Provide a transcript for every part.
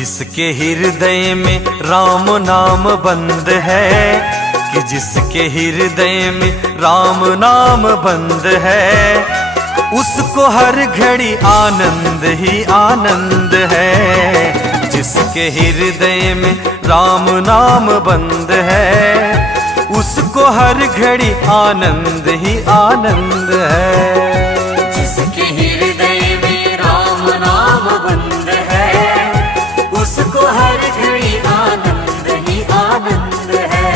जिसके हृदय में राम नाम बंद है, कि जिसके हृदय में राम नाम बंद है, उसको हर घड़ी आनंद ही आनंद है। जिसके हृदय में राम नाम बंद है, उसको हर घड़ी आनंद ही आनंद है। जिसके हृदय में राम नाम बंद है, उसको हर घड़ी आनंद ही आनंद है।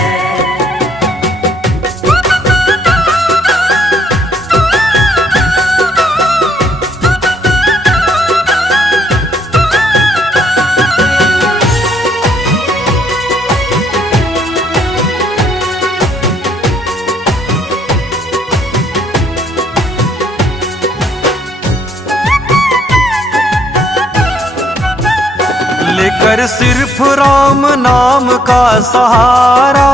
लेकर सिर्फ राम नाम का सहारा,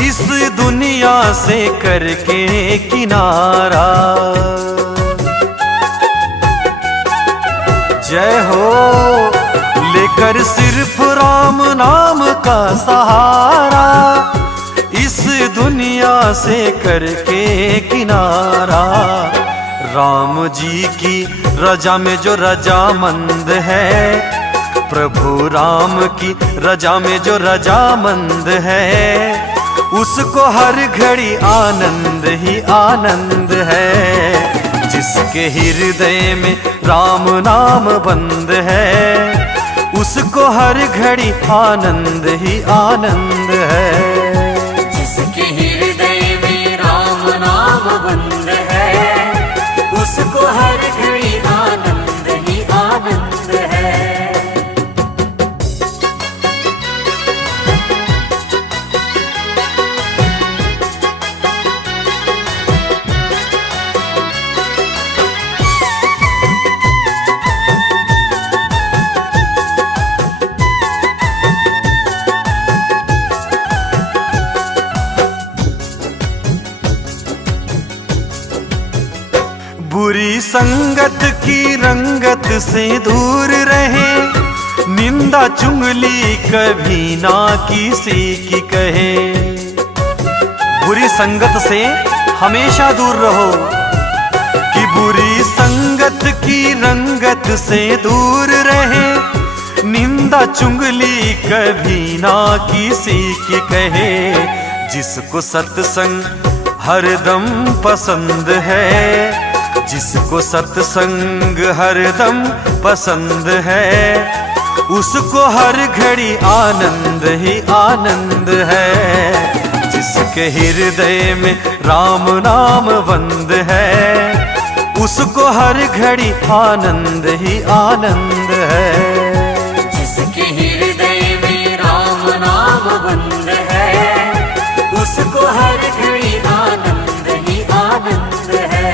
इस दुनिया से करके किनारा। जय हो। लेकर सिर्फ राम नाम का सहारा, इस दुनिया से करके किनारा। राम जी की रजा में जो रजामंद है, प्रभु राम की रजा में जो रजामंद है, उसको हर घड़ी आनंद ही आनंद है। जिसके हृदय में राम नाम बंद है, उसको हर घड़ी आनंद ही आनंद है। जिसके हृदय में राम नाम बंद है, उसको हर घड़ी आनंद ही आनंद है। बुरी संगत की रंगत से दूर रहे, निंदा चुगली कभी ना किसी की कहे। बुरी संगत से हमेशा दूर रहो, कि बुरी संगत की रंगत से दूर रहे, निंदा चुगली कभी ना किसी की कहे। जिसको सत्संग हरदम पसंद है, जिसको सत्संग हरदम पसंद है, उसको हर घड़ी आनंद ही आनंद है। जिसके हृदय में राम नाम बंद है, उसको हर घड़ी आनंद ही आनंद है। जिसके हृदय में राम नाम बंद है, उसको हर घड़ी आनंद ही आनंद है।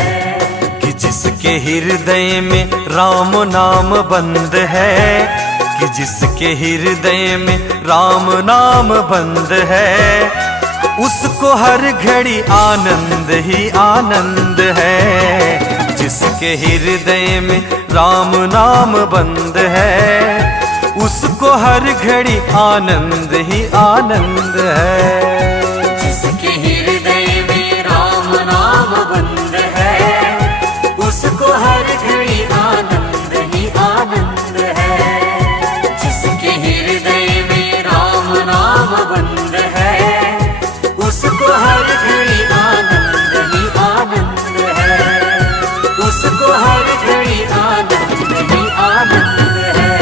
जिसके हृदय में राम नाम बंद है, कि जिसके हृदय में राम नाम बंद है, उसको हर घड़ी आनंद ही आनंद है। जिसके हृदय में राम नाम बंद है, उसको हर घड़ी आनंद ही आनंद है। जिसके हृदय में राम नाम बंद है, उसको हर घड़ी आनंद ही आनंद है। जिसके हृदय में राम नाम बंद है, उसको हर घड़ी आनंद ही आनंद है। उसको हर घड़ी आनंद ही आनंद है।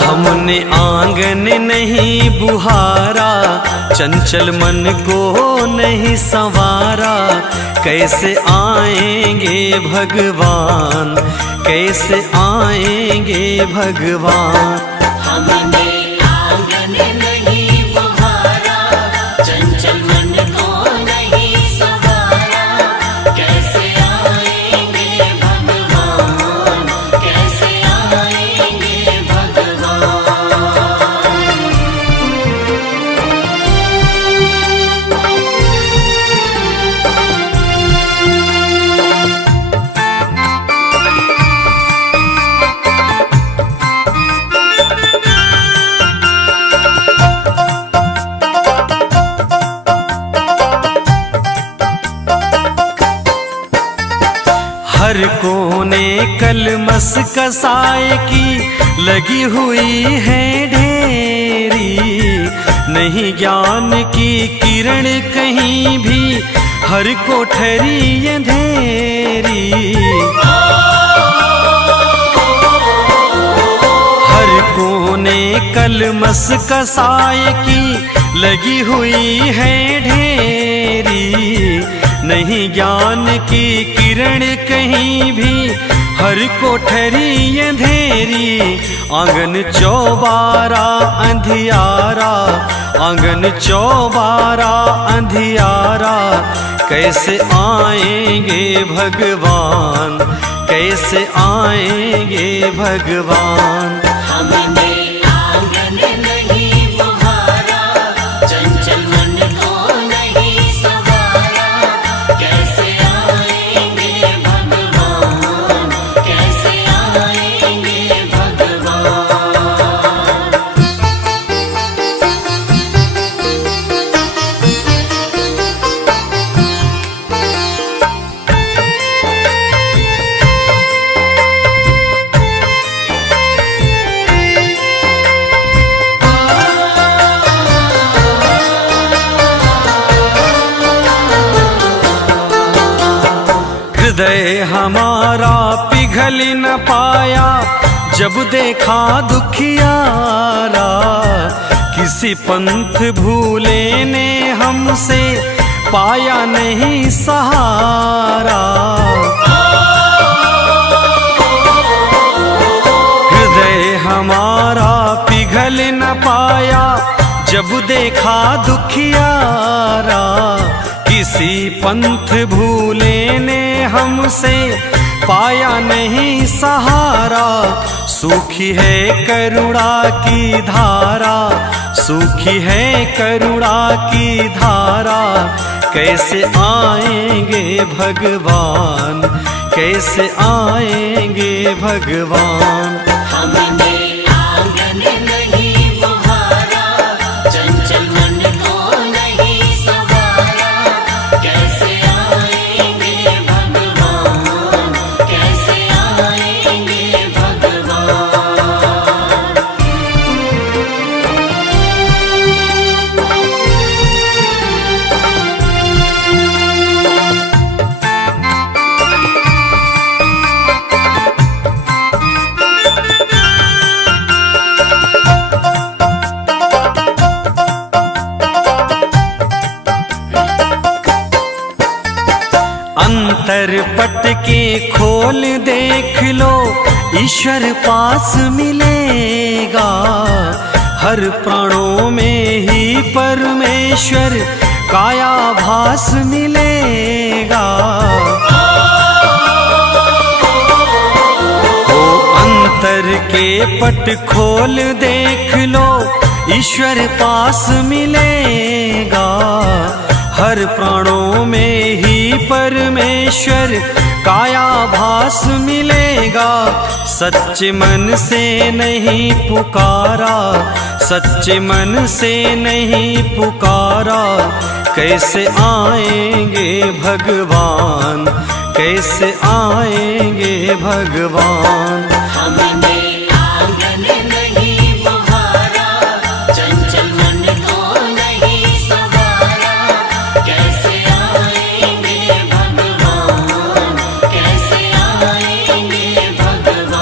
हमने आंगन नहीं बुहारा, चंचल मन को नहीं संवारा। कैसे आएंगे भगवान, कैसे आएंगे भगवान। हमने आंगन नहीं ने कलमस कसाए की लगी हुई है ढेरी, नहीं ज्ञान की किरण कहीं भी, हर कोठरी अंधेरी। हर कोने कलमस कसाए की लगी हुई है ढेरी, नहीं ज्ञान की किरण कहीं भी, हर कोठरी अंधेरी। आंगन चौबारा अंधियारा, आंगन चौबारा अंधियारा, कैसे आएंगे भगवान, कैसे आएंगे भगवान। हमने आंगन नहीं बुहारा, चंचल मन को नहीं सवारा, कैसे आएंगे भगवान, कैसे आएंगे भगवान। हृदय हमारा पिघल न पाया जब देखा दुखियारा, किसी पंथ भूले ने हमसे पाया नहीं सहारा। हृदय हमारा पिघल न पाया जब देखा दुखियारा, किसी पंथ भूले ने हमसे पाया नहीं सहारा। सूखी है करुणा की धारा, सूखी है करुणा की धारा, कैसे आएंगे भगवान, कैसे आएंगे भगवान। हमने आंगन नहीं बुहारा, चंचल मन को नहीं सवारा, कैसे आएंगे भगवान, कैसे आएंगे भगवान। अंतर पट के खोल देख लो, ईश्वर पास मिलेगा, हर प्राणों में ही परमेश्वर काया भास मिलेगा। ओ अंतर के पट खोल देख लो, ईश्वर पास मिलेगा, हर प्राणों में ही परमेश्वर काया भास मिलेगा। सच्चे मन से नहीं पुकारा, सच्चे मन से नहीं पुकारा, कैसे आएंगे भगवान, कैसे आएंगे भगवान। हमने आंगन नहीं बुहारा, चंचल मन को नहीं सवारा, कैसे आएंगे भगवान, कैसे आएंगे भगवान।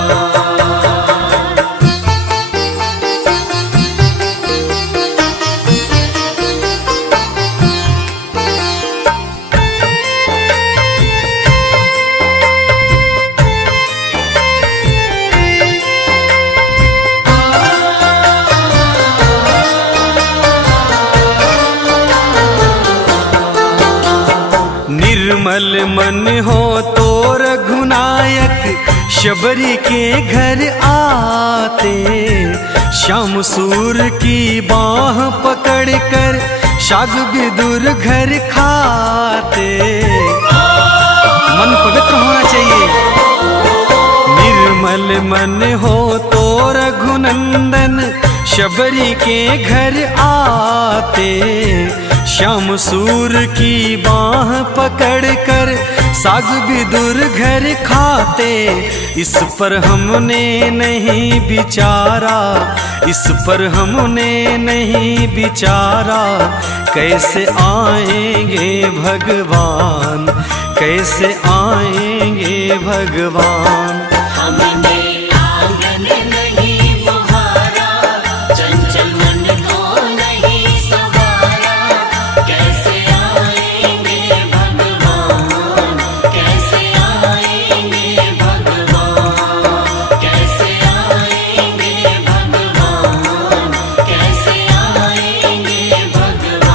निर्मल मन हो तो रघुनायक शबरी के घर आते, श्याम सूर की बाह पकड़ कर शाग विदुर घर खाते। मन पवित्र होना चाहिए। निर्मल मन हो तो रघुनंदन शबरी के घर आते, श्याम सूर की बाह पकड़ कर साग भी दूर घर खाते, इस पर हमने नहीं विचारा, इस पर हमने नहीं विचारा। कैसे आएंगे भगवान, कैसे आएंगे भगवान। हमने आंगन नहीं बुहारा, चंचल मन को नहीं सवारा। कैसे आएंगे भगवान, कैसे आएंगे भगवान, कैसे आएंगे भगवान, कैसे आएंगे भगवान।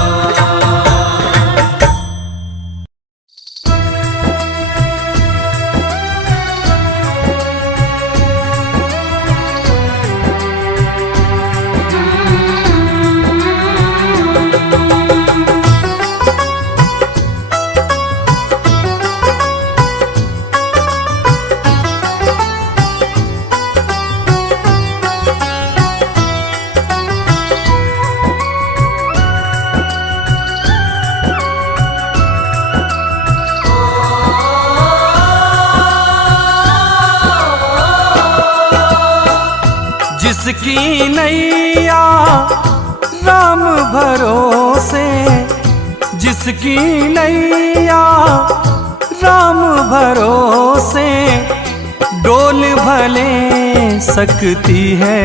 जिसकी नैया राम भरोसे, जिसकी नैया राम भरोसे, डोल भले सकती है,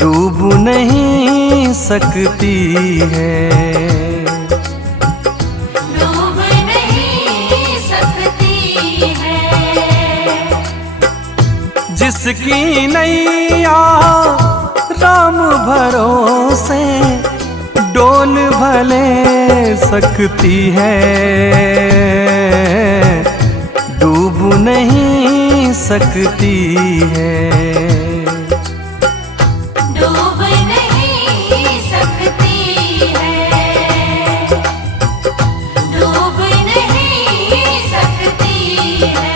डूब नहीं सकती है। डूब नहीं सकती है। जिसकी नैया राम भरोसे, डोल भले सकती है, डूब नहीं सकती है। डूब नहीं सकती है, डूब नहीं सकती है।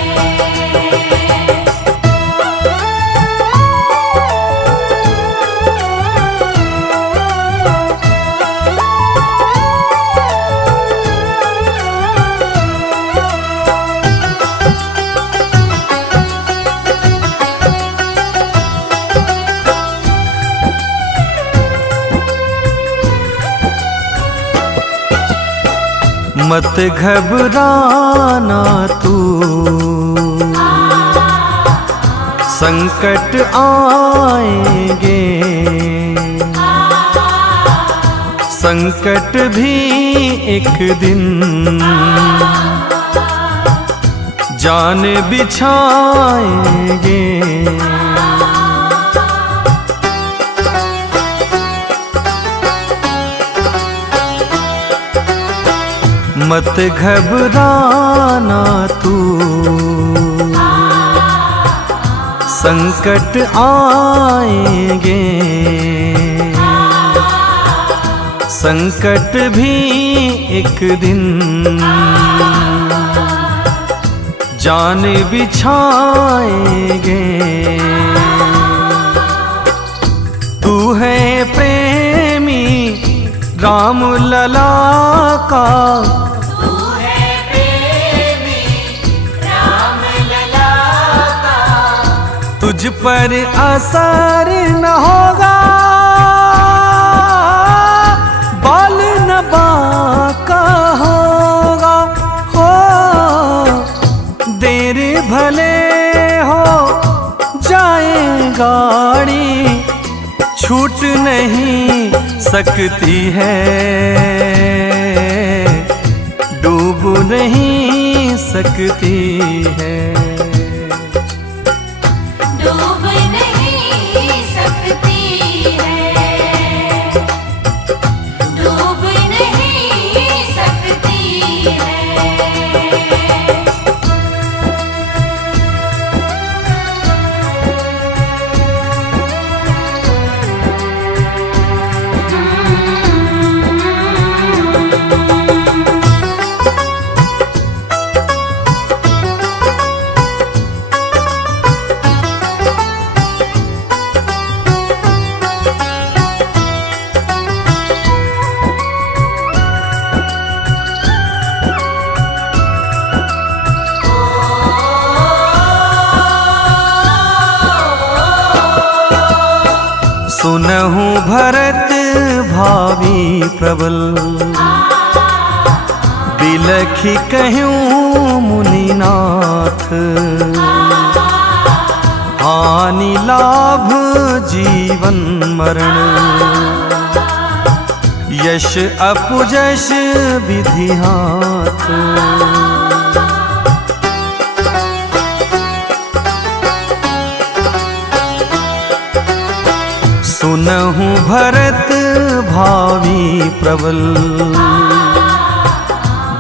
मत घबराना तू, संकट आएंगे, संकट भी एक दिन जान बिछाएंगे। मत घबराना तू, संकट आएंगे, संकट भी एक दिन जान बिछाएंगे। तू है प्रेमी राम लला का, तुझ पर असर न होगा, बाल न बाका होगा। हो देर भले हो जाए गाड़ी, छूट नहीं सकती है, डूब नहीं सकती है। डूब नहीं सकती है, डूब नहीं सकती है। सुनहु भरत भावी प्रबल, बिलखी कहूँ मुनिनाथ। हानि लाभ जीवन मरण, यश अपजश विधि हाथ। सुनहु भरत भावी प्रबल,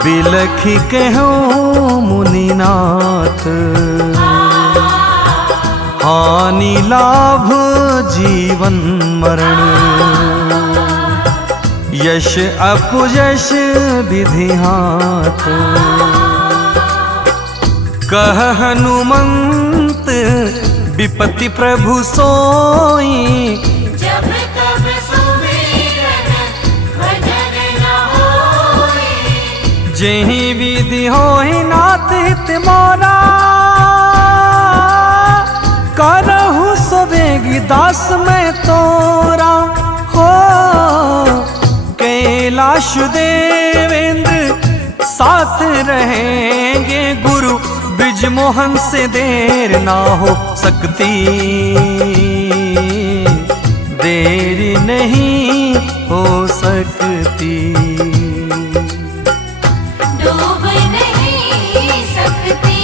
बिलखी कहूँ मुनिनाथ। हानि लाभ जीवन मरण, यश अपयश विधि हाथ। कह हनुमंत विपत्ति प्रभु सोई, जब तब सुमिरन भजन न होई। जेहि विधि होई नाथ हित मोरा, करहु सवेगी दास में तोरा। हो कैलाश देवेंद्र साथ रहेंगे, गुरु ब्रिजमोहन से देर ना हो सकती। देर नहीं हो सकती, डूब नहीं सकती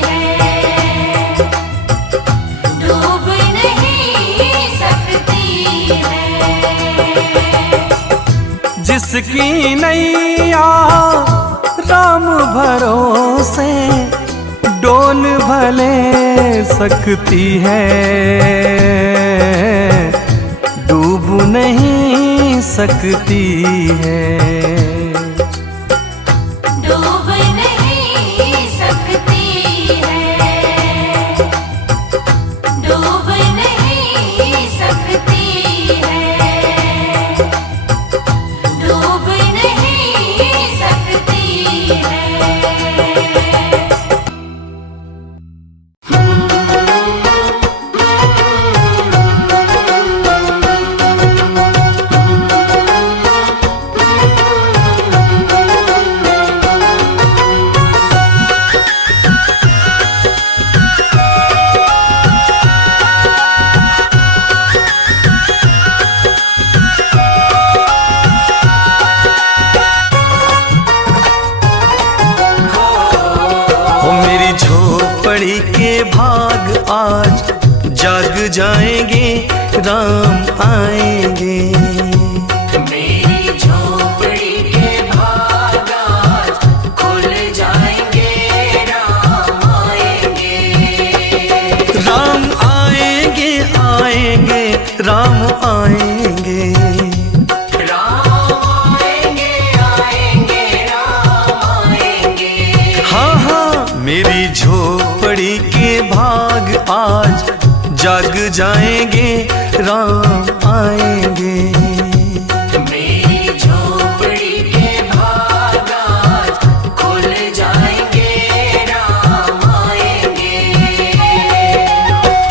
है, डूब नहीं सकती है। जिसकी नैया राम भरोसे, डोल भले सकती है। डूब नहीं सकती है, डूब नहीं सकती है, डूब नहीं सकती है, डूब नहीं सकती है। झोपड़ी के भाग आज जाग जाएंगे, राम आएंगे। मेरी झोपड़ी के भाग आज खुल जाएंगे, राम आएंगे। राम आएंगे, आएंगे, राम आएंगे। राम आएंगे, आएंगे, राम आएंगे। हाँ हाँ, मेरी झोपड़ी के भाग आज जाग जाएंगे, राम आएंगे। मेरी झोपड़ी के भाग आज खुल जाएंगे, राम आएंगे।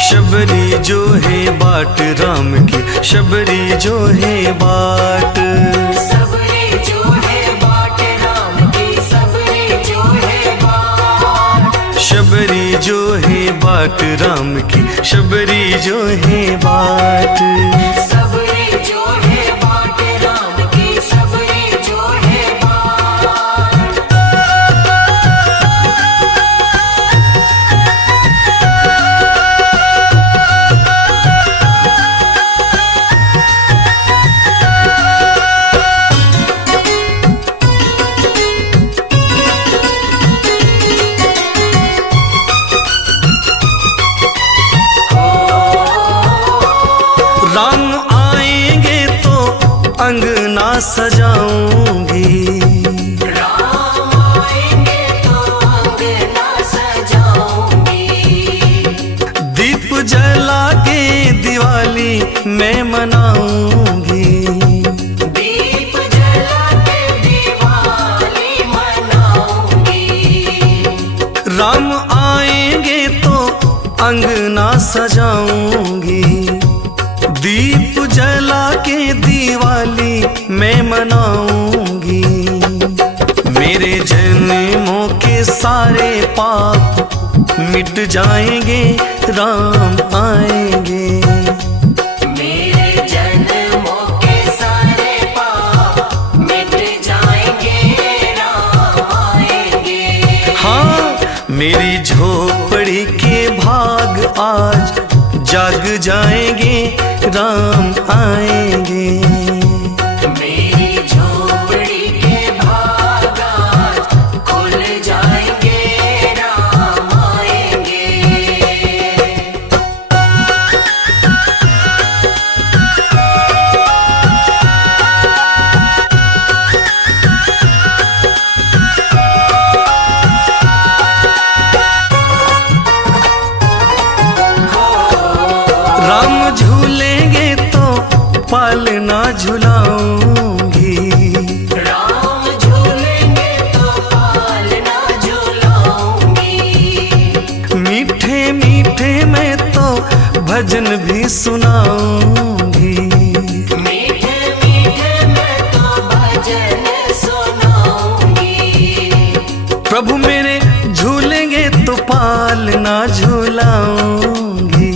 शबरी जो है बाट राम की, शबरी जो है बाट। सबरी जो है बाट राम की, सबरी जो है बाट। शबरी जो है बाट राम की, शबरी जो है बाट। सबरी जो है बाट राम की, सबरी जो है बाट। राम आएंगे तो अंगना सजाऊंगी। राम आएंगे तो अंगना सजाऊंगी। दीप जला के दिवाली मैं मनाऊंगी। दीप जला के दिवाली मनाऊंगी। राम आएंगे तो अंगना सजाऊंगी। दीप जला के दिवाली मैं मनाऊंगी। मेरे जन्मों के सारे पाप मिट जाएंगे, राम आएंगे। मेरे जन्मों के सारे पाप मिट जाएंगे, राम आएंगे। हाँ, मेरी झोपड़ी के भाग आज जाग जाएंगे, राम आएंगे। मेरी झोपड़ी के भाग आज खुल जाएंगे, राम आएंगे। राम झूलेंगे तो पालना झुलाऊंगी। राम झूलेंगे तो पालना झूलाऊंगी। मीठे मीठे मैं तो भजन भी सुनाऊंगी। मीठे मीठे मैं तो भजन सुनाऊंगी। प्रभु मेरे झूलेंगे तो पालना झूलाऊंगी।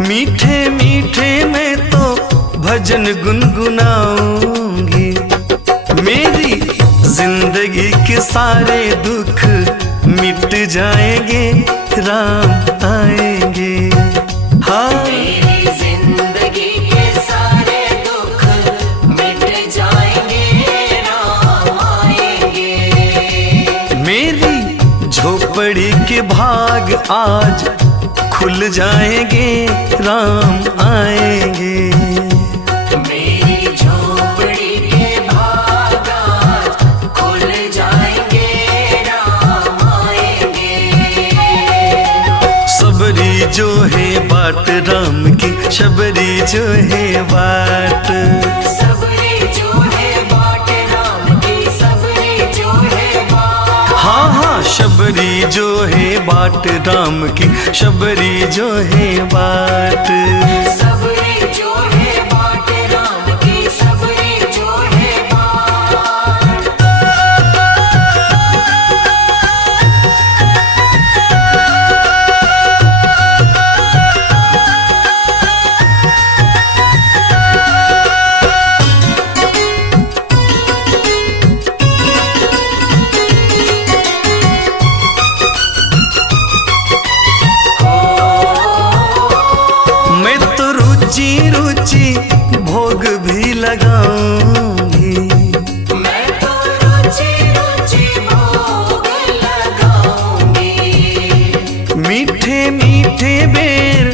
मीठे मीठे मैं तो भजन गुनगुनाऊंगी। मेरी जिंदगी के सारे दुख मिट जाएंगे, राम आएंगे। हाँ, मेरी जिंदगी के सारे दुख मिट जाएंगे, राम आएंगे। मेरी झोपड़ी के भाग आज खुल जाएंगे, राम आएंगे। मेरी झोपड़ी के भाग आज खुल जाएंगे, राम आएंगे। सबरी जो है बाट राम की, शबरी जो है बाट। सबरी जो है बाट राम की, सबरी जो है बाट। हाँ हाँ, शबरी जो है बाट राम की, शबरी जो है बाट। सबरी जो है बाट राम की, सबरी जो है बाट। मैं तो रुचि रुचि भोग भी लगाऊंगी। मैं तो रुचि रुचि भोग लगाऊंगी। मीठे मीठे बेर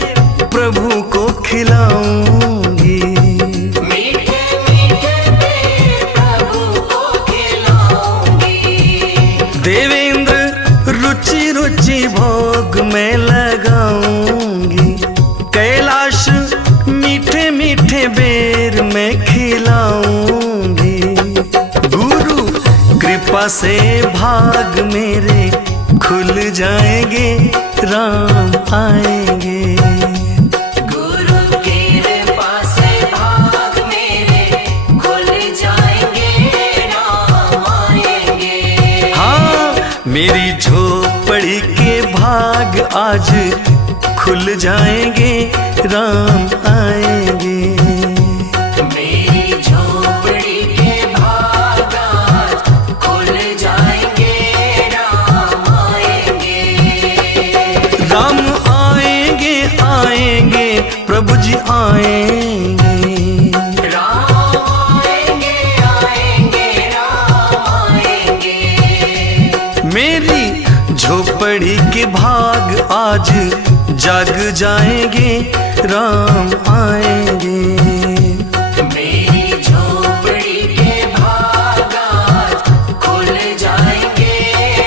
प्रभु को खिलाऊंगी। मीठे मीठे बेर प्रभु को खिलाऊंगी। देवेंद्र रुचि रुचि भोग मैं लगाऊंगी। कैलाश मीठे मीठे बेर मैं खिलाऊंगी। गुरु कृपा से भाग मेरे खुल जाएंगे, राम आएंगे। गुरु की कृपा से भाग मेरे खुल जाएंगे, राम आएंगे। हाँ, मेरी झोपड़ी के भाग आज खुल जाएंगे, राम आएंगे। मेरी झोपड़ी के भाग आज खुल जाएंगे, राम आएंगे। राम आएंगे आएंगे, प्रभु जी आएंगे। राम आएंगे आएंगे, राम आएंगे। मेरी झोपड़ी के भाग आज जाग जाएंगे, राम आएंगे। मेरी झोपड़ी के भाग आज खुल जाएंगे,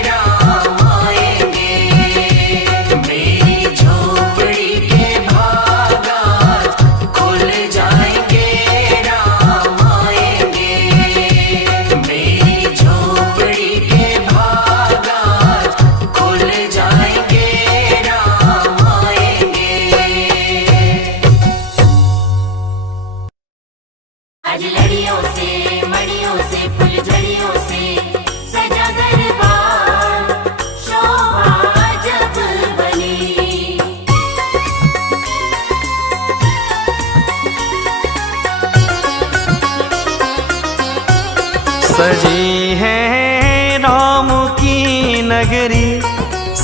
राम आएंगे। मेरी झोपड़ी के भाग आज खुल जाएंगे, राम आएंगे। मेरी झोपड़ी के भाग आज खुल जाएंगे, राम आएंगे।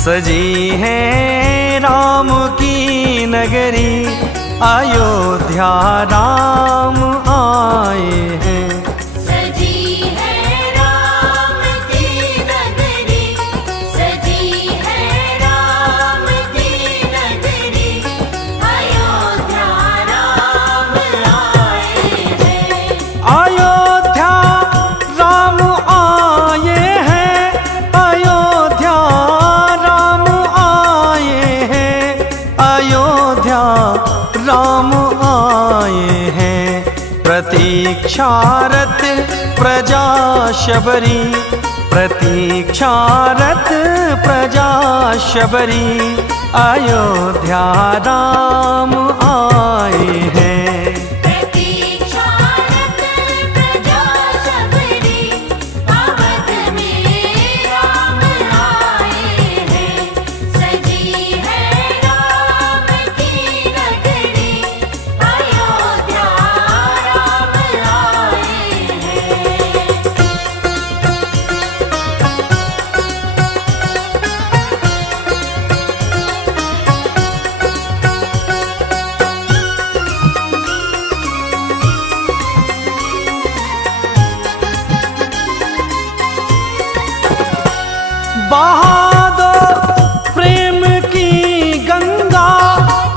सजी है राम की नगरी, अयोध्या राम आए हैं। सजी है राम की नगरी, सजी है राम की नगरी, अयोध्या राम आए हैं। अयोध्या राम आए हैं, अयोध्या राम आए हैं, अयोध्या राम आए हैं। प्रतीक्षारत प्रजा शबरी, प्रतीक्षारत प्रजा शबरी, अयोध्या राम आए हैं। प्रतीक्षारत प्रजा शबरी, अवध में राम आए हैं। सजी है राम की नगरी, अयोध्या राम आए हैं। बहा दो प्रेम की गंगा,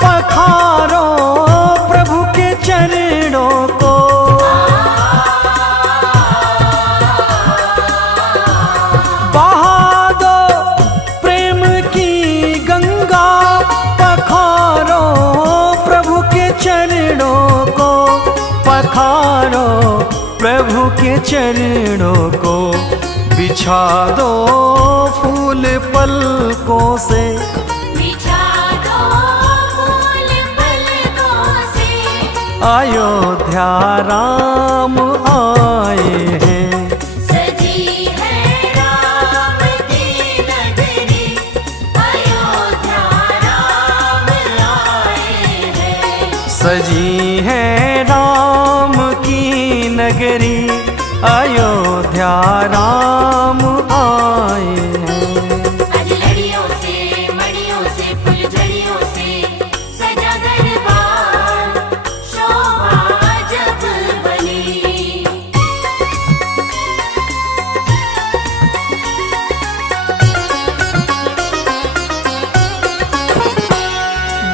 पखारो प्रभु के चरणों को। बहा दो प्रेम की गंगा, पखारो प्रभु के चरणों को, पखारो प्रभु के चरणों को। बिछा दो फूल पलकों से, बिछा दो फूल पलकों से, अयोध्या राम आए हैं। सजी है राम की नगरी, अयोध्या राम आए हैं। सजी है राम की नगरी, अयोध्या राम आए हैं। अजलड़ियों से मड़ियों से फुलझड़ियों से सजा दरबार, शोभा जब बनी।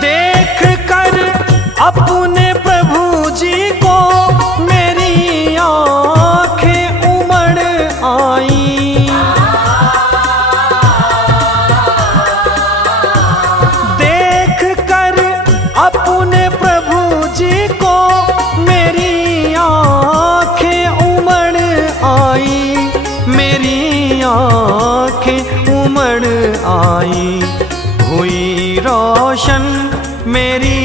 देख कर अपने प्रभु जी को मेरी आँखें उमड़ आई। देख कर अपने प्रभु जी को मेरी आँखें उमड़ आई, मेरी आँखें उमड़ आई। हुई रोशन मेरी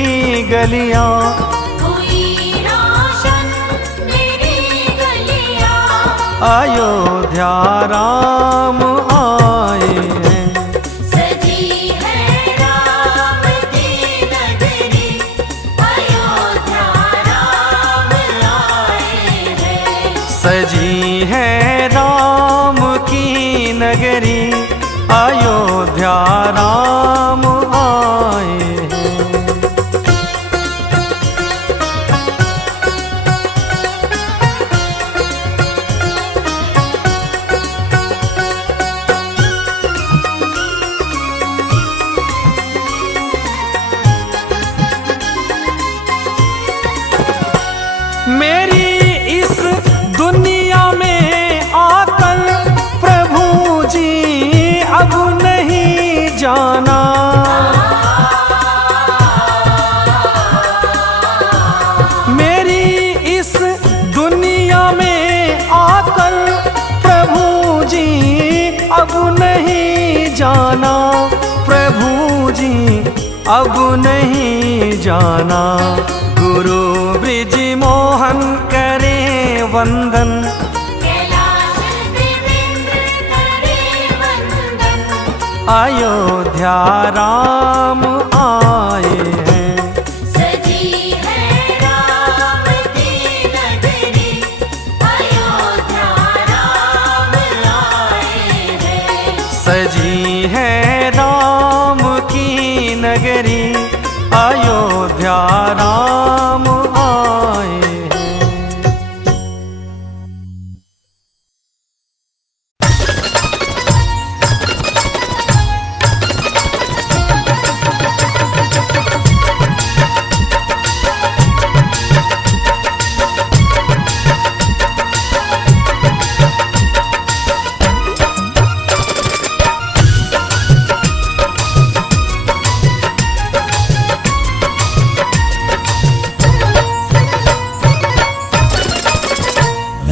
गलियां, हुई रोशन मेरी गलियां, अयोध्या राम आए हैं। सजी है राम की नगरी, अयोध्या राम आए हैं। सजी है राम की नगरी, अयोध्या राम आए हैं। मेरी इस दुनिया में आकर प्रभु जी अब नहीं जाना। मेरी इस दुनिया में आकर प्रभु जी अब नहीं जाना, प्रभु जी अब नहीं जाना। गुरु ब्रिज मोहन करे वंदन, कैलाश देवेंद्र करे वंदन, अयोध्या राम आए हैं। सजी है राम की नगरी, अयोध्या राम आए हैं। सजी है राम नगरी अयोध्या राम आए हैं।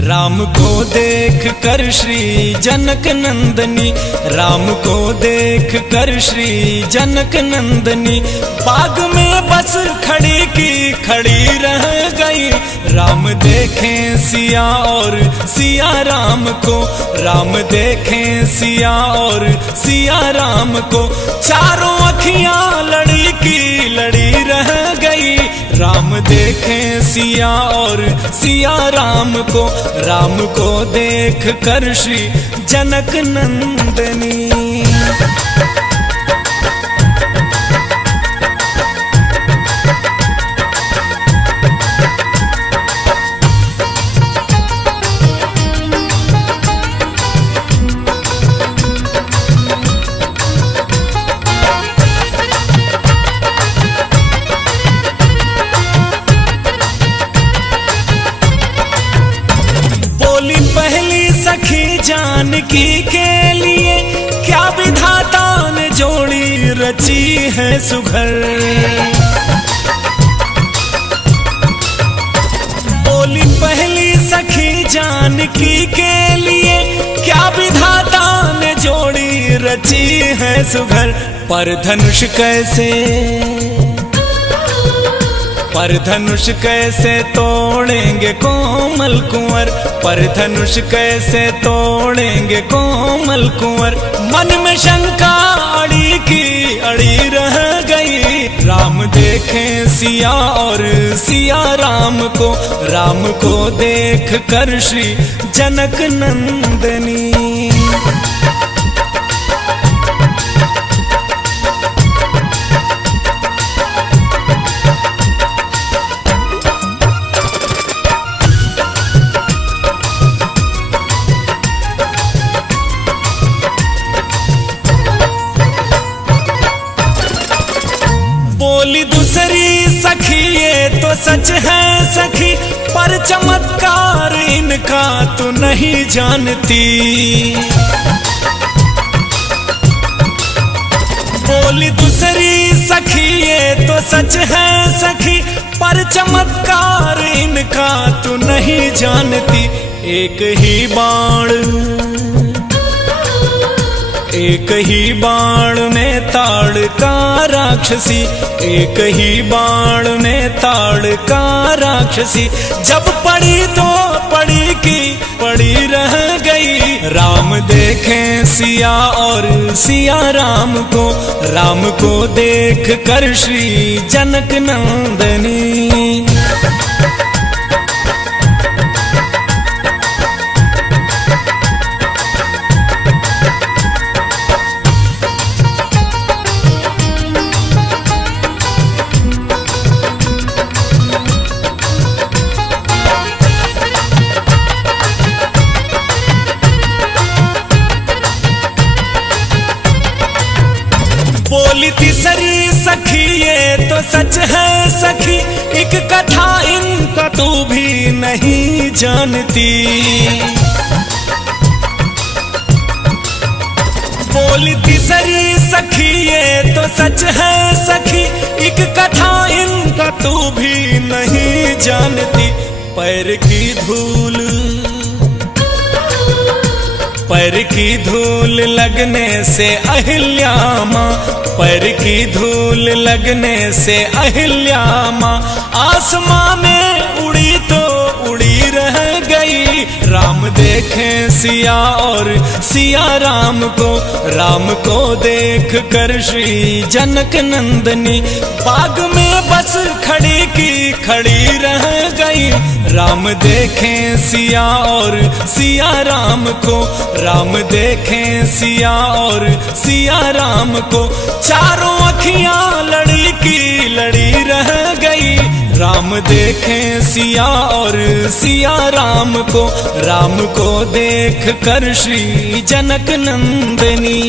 राम को देख कर श्री जनक नंदनी, राम को देख कर श्री जनक नंदनी, बाग में बस खड़ी की खड़ी रह गई। राम देखें सिया और सिया राम को, राम देखें सिया और सिया राम को, चारों अखियां लड़ी की लड़ी रह गई। राम देखें सिया और सिया राम को, राम को देख कर श्री जनक नंदनी। जानकी के लिए क्या विधाता ने जोड़ी रची है सुघर। बोली पहली सखी जानकी के लिए क्या विधाता ने जोड़ी रची है सुघर। पर धनुष कैसे, पर धनुष कैसे तोड़ेंगे कोमल कुंवर, पर धनुष कैसे तोड़ेंगे कोमल कुंवर। मन में शंका अड़ी की अड़ी रह गई। राम देखें सिया और सिया राम को, राम को देख कर श्री जनक नंदनी। बोली दूसरी सखी ये तो सच है सखी, पर चमत्कार इनका तू नहीं जानती। बोली दूसरी सखी ये तो सच है सखी, पर चमत्कार इनका तू नहीं जानती। एक ही बाण, एक ही बाण में ताड़ का राक्षसी, एक ही बाण में ताड़ का राक्षसी। जब पड़ी तो पड़ी की पड़ी रह गई। राम देखें सिया और सिया राम को, राम को देख कर श्री जनक नंदनी। बोली तीसरी सखी ये तो सच है सखी, एक कथा इनका तू भी नहीं जानती। बोली तीसरी सखी ये तो सच है सखी, एक कथा इनका तू भी नहीं जानती। पैर की धूल, पैर की धूल लगने से अहिल्या माँ, पैर की धूल लगने से अहिल्या माँ आसमां में उड़ी तो उड़ी रह गई। राम देखें सिया और सिया राम को, राम को देख कर श्री जनक नंदनी। बाग में बस खड़ी की खड़ी रह गई। राम देखें सिया और सिया राम को, राम देखें सिया और सिया राम को, चारों अखियां राम देखें सिया और सिया राम को देख कर श्री जनक नंदनी।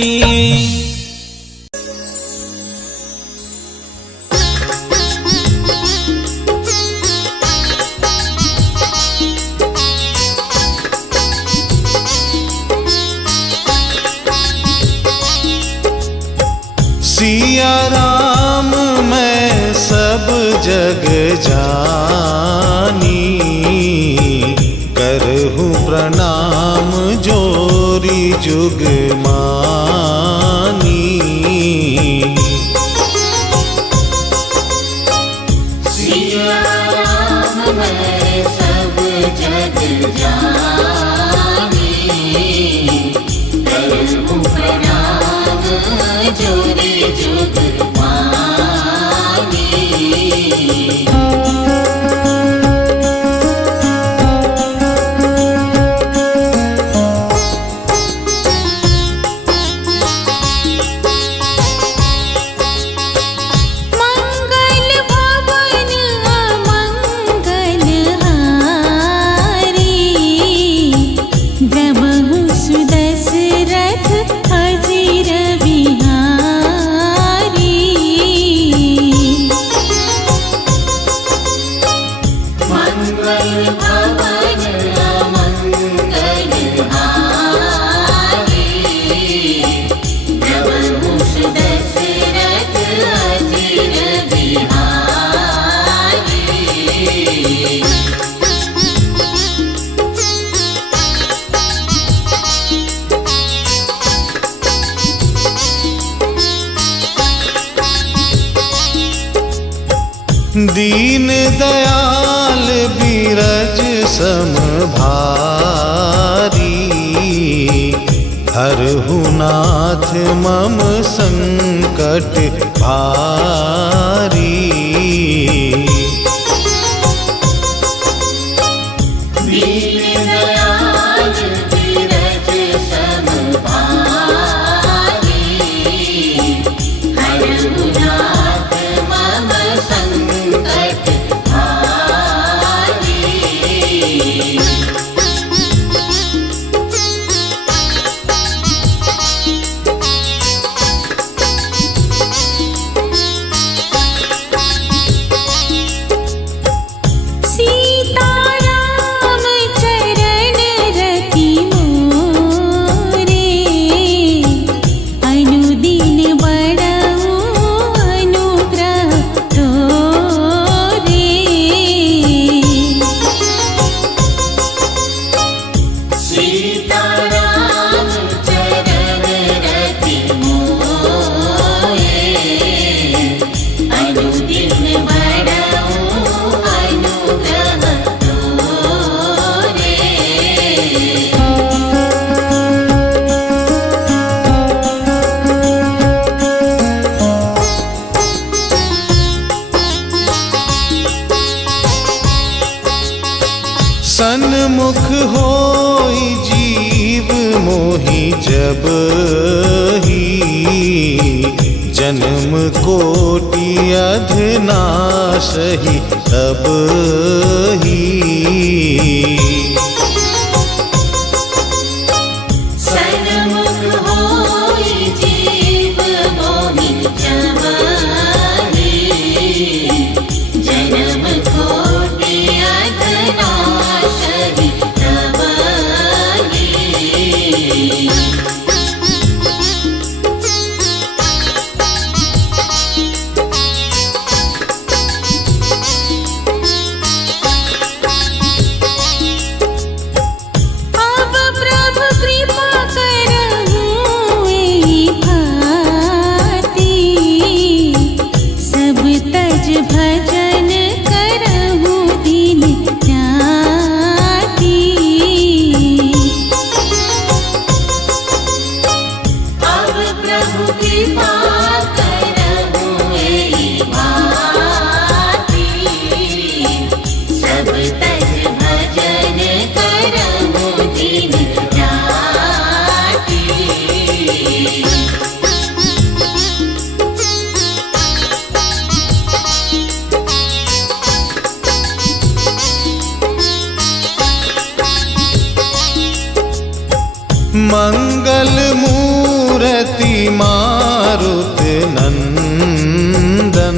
सिया राम मैं सब जग जानी, करहूँ प्रणाम जोरी जुग मानी। सिया राम मैं सब जग जानी, करहूँ प्रणाम जोरी जुग मानी। दीन दयाल बीरज सम भारी, हरहु नाथ मम संकट भारी। दीन दयाल बीरज सम भारी, हरहु नाथ मम संकट भारी। सीताराम चरण रति मोरे, अनुदिन बड़ऊ अनुग्रह तोरे। सीताराम चरण रति मोरे, अनुदिन बड़ऊ अनुग्रह तोरे। सन्मुख होई जीव मोहि जब ही, जन्म कोटि अधनाशहि तब ही। सन्मुख होई जीव मोहि जब ही, जन्म कोटि अधनाशहि तब ही। अब प्रभु कृपा करहूँ एहि भांति, सब तज भजन करहूँ दिन राति। अब प्रभु कृपा करहूँ एहि भांति, सब तज भजन करहूँ दिन राति। मंगल मूर्ति मारुत नंदन,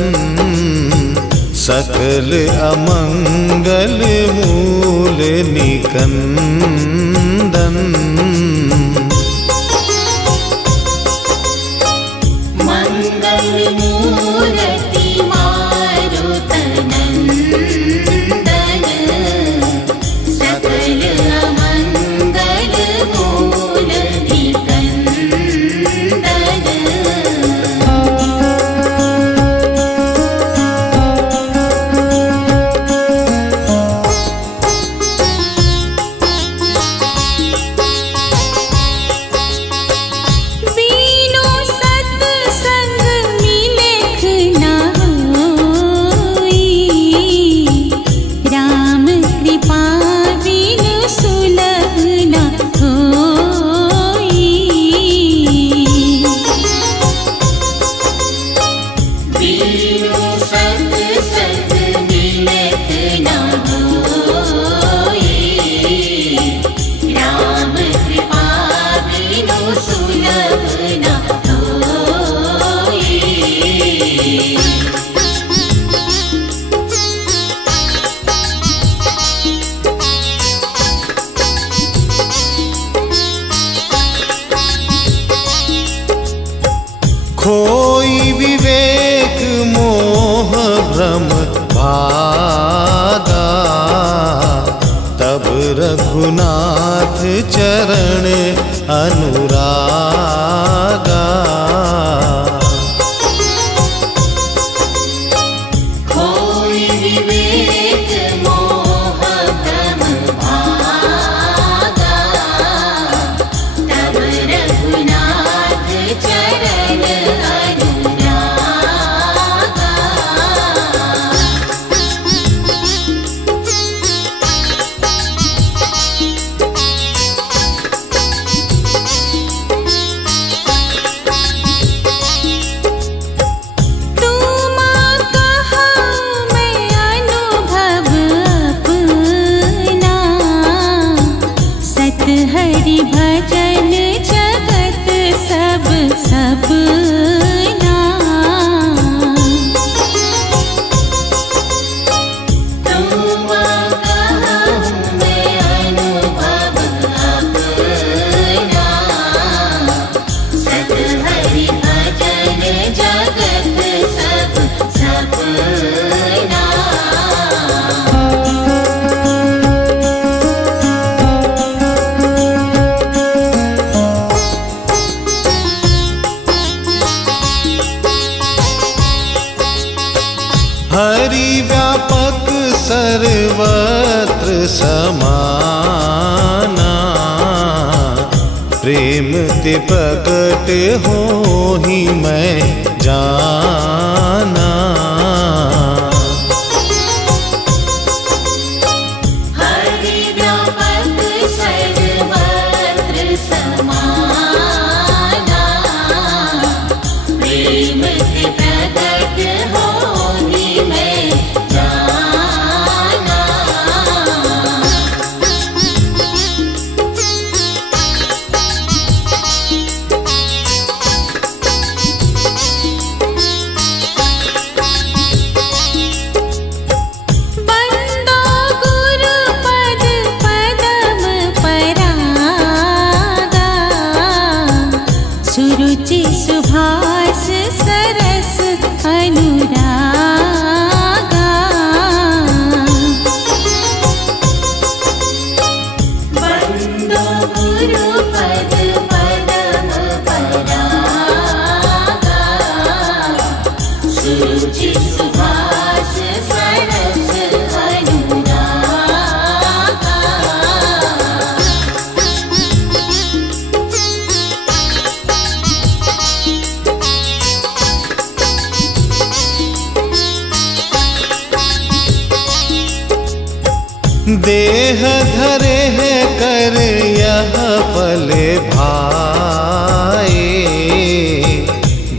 सकल अमंगल मूल निकंदन। मंगल मूर्ति मारुत नंदन, सकल अमंगल मूल निकंदन। बीनो सत्संग मिलेख न होई, राम कृपा बिनु सुलभ न होई। बीनो सत्संग मिलेख न होई, राम कृपा बिनु सुलभ न होई। खोई विवेक मोह भ्रम भागा, तब रघुनाथ चरण अनुरागा। खोई विवेक मोह भ्रम भागा, तब रघुनाथ चरण अनुरागा। तुमा कहा मैं अनुभव अपना, सत हरि भजन जगत सब सपना। तुमा कहा मैं अनुभव अपना, सत हरि भजन जगत सब सपना। हरि व्यापक सर्वत्र समाना, प्रेम ते प्रकट होहि मैं जाना। हरि व्यापक सर्वत्र समाना, प्रेम ते प्रकट होहि मैं जाना। बंदो गुरु पद पदम परागा, सुरुचि सुभाष सरस अनुरागा। बंदो गुरु पद पदम परागा, सुरुचि सुभाष सरस अनुरागा। देह धरे है कर यह फल भाए,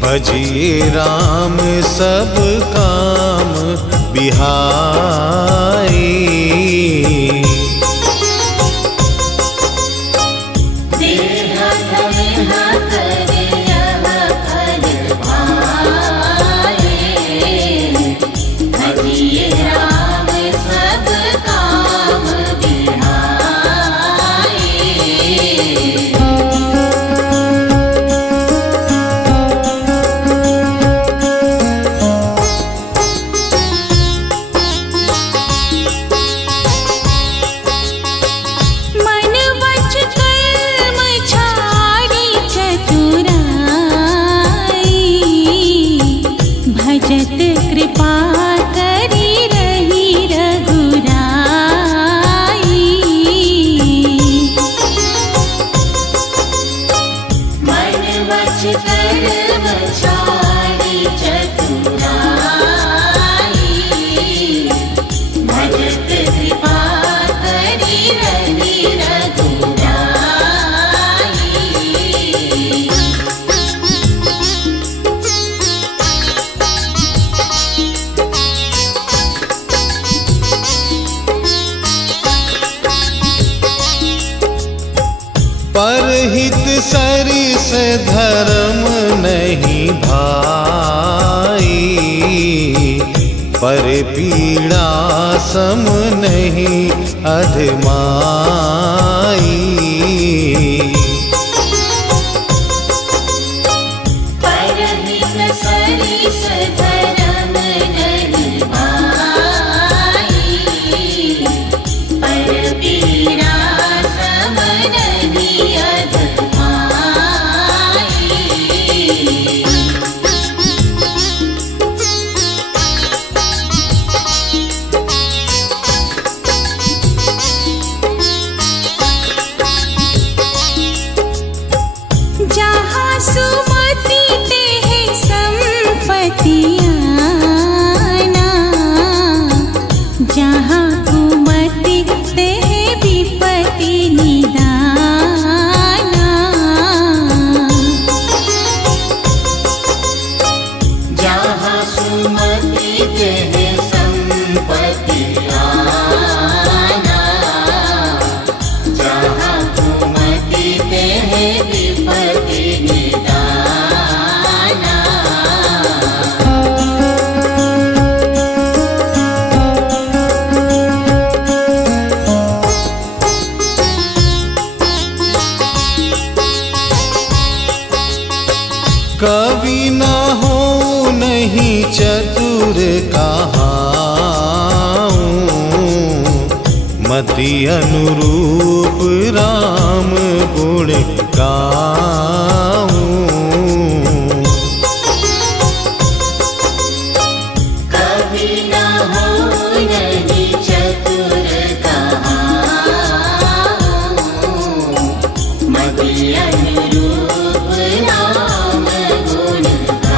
भजिए राम सब काम बिहाई। देह भजत कृपा करी रही रघुराई। मन वच कर्म चारि चतुराई, भजत कृपा करी रही रघुराई। परहित सरिस धर्म नहीं भाई, पर पीड़ा सम नहीं अधमाई। परहित सरिस धर्म नहीं भाई, पर पीड़ा सम नहीं अधमाई। जहाँ सुमति तेह संपत्ति आना, जहाँ कुमति तेह विपत्ति निदाना। जहाँ सुमति तेह संपत्ति आना, जहाँ कुमति तेह विपत्ति निदाना। कवि न हो नहीं चतुर कहाऊं, मति अनुरूप राम गुण गाऊं। कभी न हो नहीं चतुर कहाऊं, मति अनुरूप राम गुण गाऊं।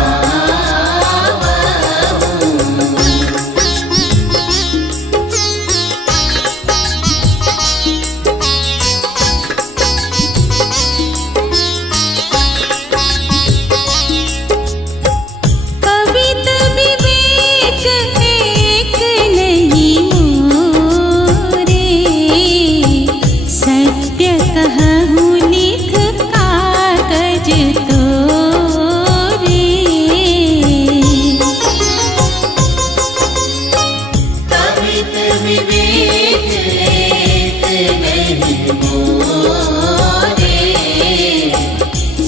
कवित विवेक एक नहीं मोरे, सत्य कहूँ लिख कागज तोरे। कवित विवेक एक नहीं मोरे,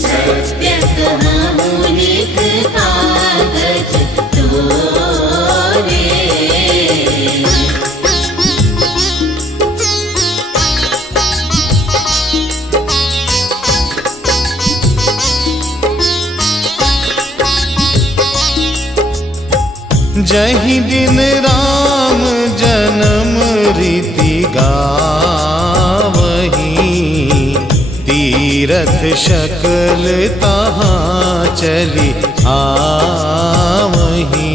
सत्य कहूँ लिख कागज तोरे। जही दिन राम जन्म रीति गावही, तीरथ शकल तहाँ चली आवही।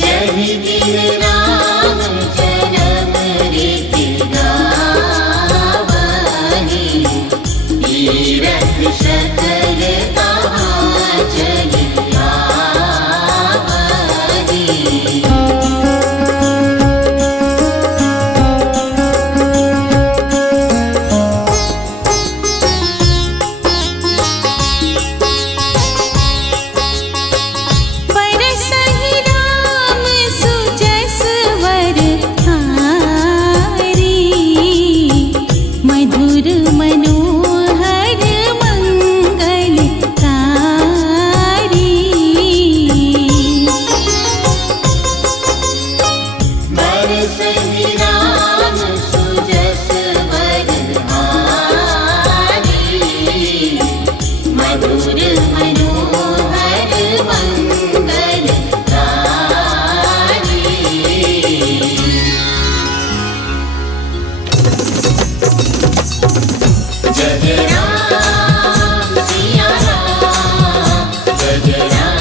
जही दिन राम जन्म रीति गावही, तीरथ शकल तहाँ चली आवही। गजरा